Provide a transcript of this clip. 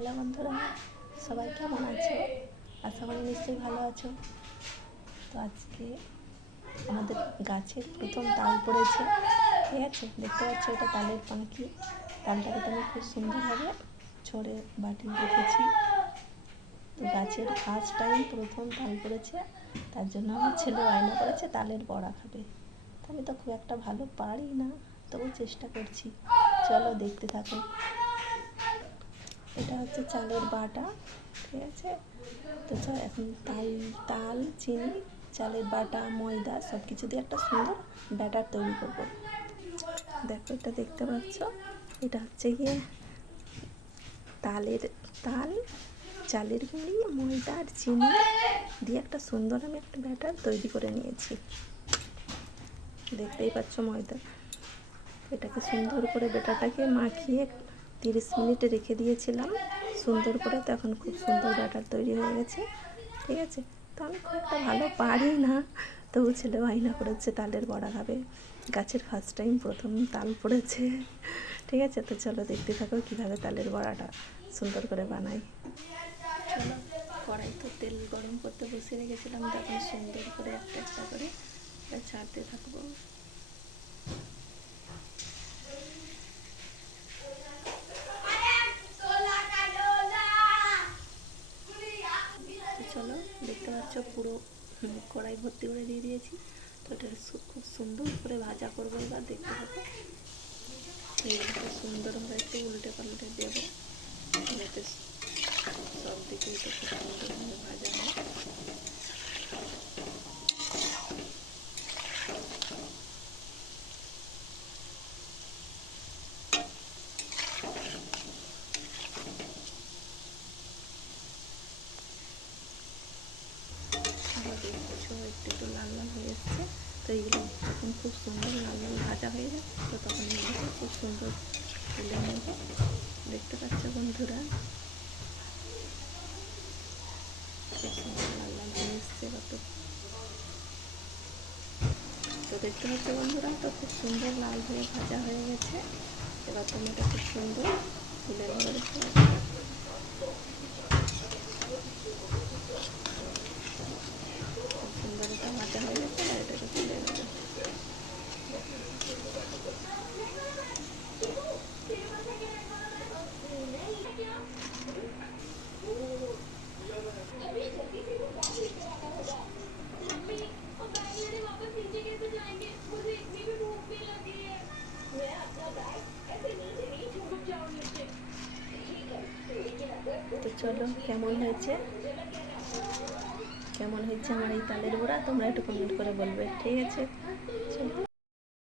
Hello বন্ধুরা, সবাই কেমন আছো? আশা করি নিশ্চয়ই ভালো আছো। তো আজকে আমাদের গাছের প্রথম তাল পড়েছে, ঠিক আছে? দেখতে পাচ্ছ, এটা তালের পাখি। তালটাকে তুমি খুব সুন্দরভাবে ছড়ে বাটি রেখেছি। তো গাছের ফার্স্ট টাইম প্রথম তাল পড়েছে, তার জন্য আমার ছেলে বায়না করেছে তালের বড়া খাবে। তো আমি তো খুব একটা ভালো পারি না, তবু চেষ্টা করছি। চলো দেখতে থাকো। এটা হচ্ছে চালের বাটা, ঠিক আছে? তো এখন তাল চিনি, চালের বাটা, ময়দা সব কিছু দিয়ে একটা সুন্দর ব্যাটার তৈরি করব। দেখো, এটা দেখতে পাচ্ছ, এটা হচ্ছে গিয়ে তাল, চালের গুঁড়ি, ময়দা আর চিনি দিয়ে একটা সুন্দর আমি একটা ব্যাটার তৈরি করে নিয়েছি। দেখতেই পাচ্ছ ময়দা। এটাকে সুন্দর করে ব্যাটারটাকে মাখিয়ে 30 মিনিট রেখে দিয়েছিলাম সুন্দর করে। তো এখন খুব সুন্দর ব্যাটার তৈরি হয়ে গেছে, ঠিক আছে? তো আমি খুব একটা ভালো পারি না, তবু ছেলে বায়না করেছে তালের বড়া খাবে। গাছের ফার্স্ট টাইম প্রথম তাল পড়েছে, ঠিক আছে? তো চলো দেখতে থাকো কীভাবে তালের বড়াটা সুন্দর করে বানাই। চলো, কড়াই তো তেল গরম করতে বসিয়ে রেখেছিলাম, তখন সুন্দর করে একটা একটা করে ছাড়তে থাকবো। চলো, দেখতে পাচ্ছ পুরো কড়াই ভর্তি করে দিয়ে দিয়েছি। তো এটা খুব সুন্দর করে ভাজা করবো। এবার দেখতে পাবো এইভাবে সুন্দরভাবে একটু উল্টে পাল্টে দেবো, যাতে সব দিকেই তো খুব সুন্দরভাবে ভাজা হয়। দেখছো একটু লাল লাল হয়ে এসছে। তো এইগুলো যখন খুব সুন্দর লাল লাল ভাজা হয়ে যায়, তো তখন এগুলোকে খুব সুন্দর তুলে নেব। দেখতে পাচ্ছ বন্ধুরা, খুব সুন্দর লাল লাল হয়ে এসছে কত। তো দেখতে পাচ্ছ বন্ধুরা, তো খুব সুন্দর লাল হয়ে ভাজা হয়ে গেছে। এবার তুমি এটা খুব সুন্দর তুলে নেবে। দেখতে পাচ্ছ খুব সুন্দর এটা ভাজা হয়ে গেছে। আর এটাকে তুলে নেবে। তো চলো, কেমন হয়েছে আমার এই তালের বড়া তোমরা একটু কমেন্ট করে বলবে, ঠিক আছে? চলো।